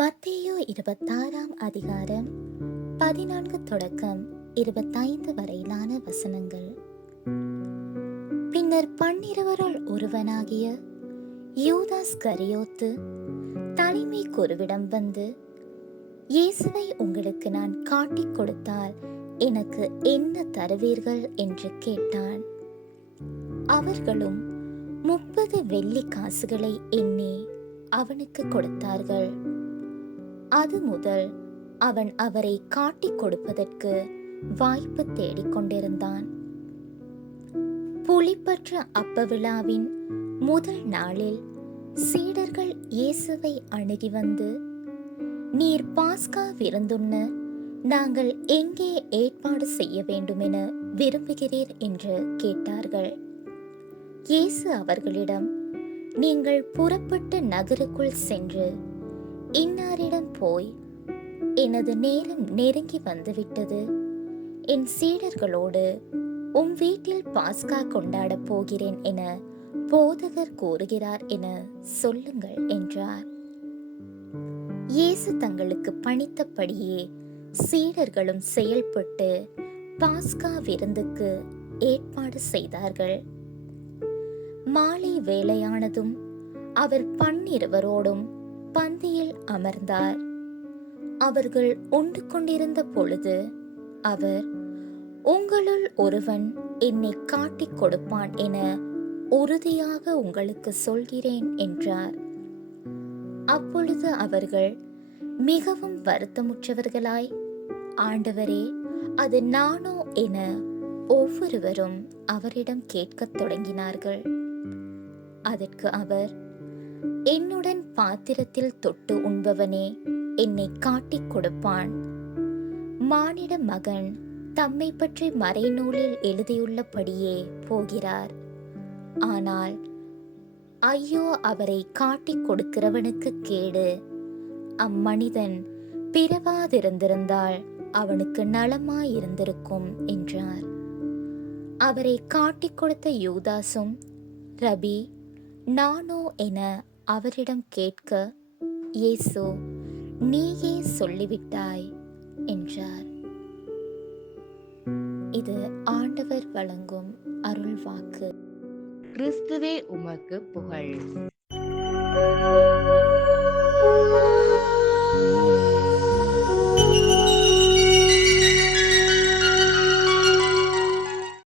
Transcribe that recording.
மத்தேயு 26ஆம் அதிகாரம் 14 தொடக்கம் 25 வரையிலான வசனங்கள். பின்னர் 12 ஒருவனாகிய யூதாஸ் கரியோத்து தலைமை குருவிடம் வந்து, இயேசுவை உங்களுக்கு நான் காட்டிக் கொடுத்தால் எனக்கு என்ன தருவீர்கள் என்று கேட்டான். அவர்களும் 30 வெள்ளி காசுகளை எண்ணி அவனுக்கு கொடுத்தார்கள். அது முதல் அவன் அவரை காட்டிக் கொடுப்பதற்கு வாய்ப்பு தேடிக்கொண்டிருந்தான். புளிப்பற்ற அப்ப விழாவின் முதல் நாளில் சீடர்கள் இயேசுவை அணுகி வந்து, நீர் பாஸ்கா விருந்துண்ண நாங்கள் எங்கே ஏற்பாடு செய்ய வேண்டுமென விரும்புகிறீர் என்று கேட்டார்கள். இயேசு அவர்களிடம், நீங்கள் புறப்பட்ட நகருக்குள் சென்று இன்னாரிடம் போய், எனது நேரம் நெருங்கி வந்துவிட்டது, என் சீடர்களோடு உம் வீட்டில் பாஸ்கா கொண்டாடப் போகிறேன் என போதகர் கூறுகிறார் என சொல்லுங்கள் என்றார். இயேசு தங்களுக்கு பணித்தபடியே சீடர்களும் செயல்பட்டு பாஸ்கா விருந்துக்கு ஏற்பாடு செய்தார்கள். மாலை வேளையானதும் அவர் 12 பந்தியில் அமர்ந்தார். அவர்கள் உண்டு கொண்டிருந்த பொழுது அவர், உங்களுள் ஒருவன் என்னை காட்டிக் கொடுப்பான் என உறுதியாக உங்களுக்கு சொல்கிறேன் என்றார். அப்பொழுது அவர்கள் மிகவும் வருத்தமுற்றவர்களாய், ஆண்டவரே, அது நானோ என ஒவ்வொருவரும் அவரிடம் கேட்கத் தொடங்கினார்கள். அதற்கு அவர், என்னுடன் பாத்திரத்தில் தொட்டு உண்பவனே என்னை காட்டிக் கொடுப்பான். மானிட மகன் தம்மை பற்றி மறைநூலில் எழுதியுள்ளபடியே போகிறார். ஆனால் ஐயோ, அவரை காட்டிக் கொடுக்கிறவனுக்கு கேடு! அம்மனிதன் பிறவாதிருந்திருந்தால் அவனுக்கு நலமாயிருந்திருக்கும் என்றார். அவரை காட்டிக் கொடுத்த யூதாசும், ரபி, நானோ என அவரிடம் கேட்க, இயேசு, நீயே சொல்லிவிட்டாய் என்றார். இது ஆண்டவர் வழங்கும் அருள் வாக்கு. கிறிஸ்துவே உமக்கு புகழ்.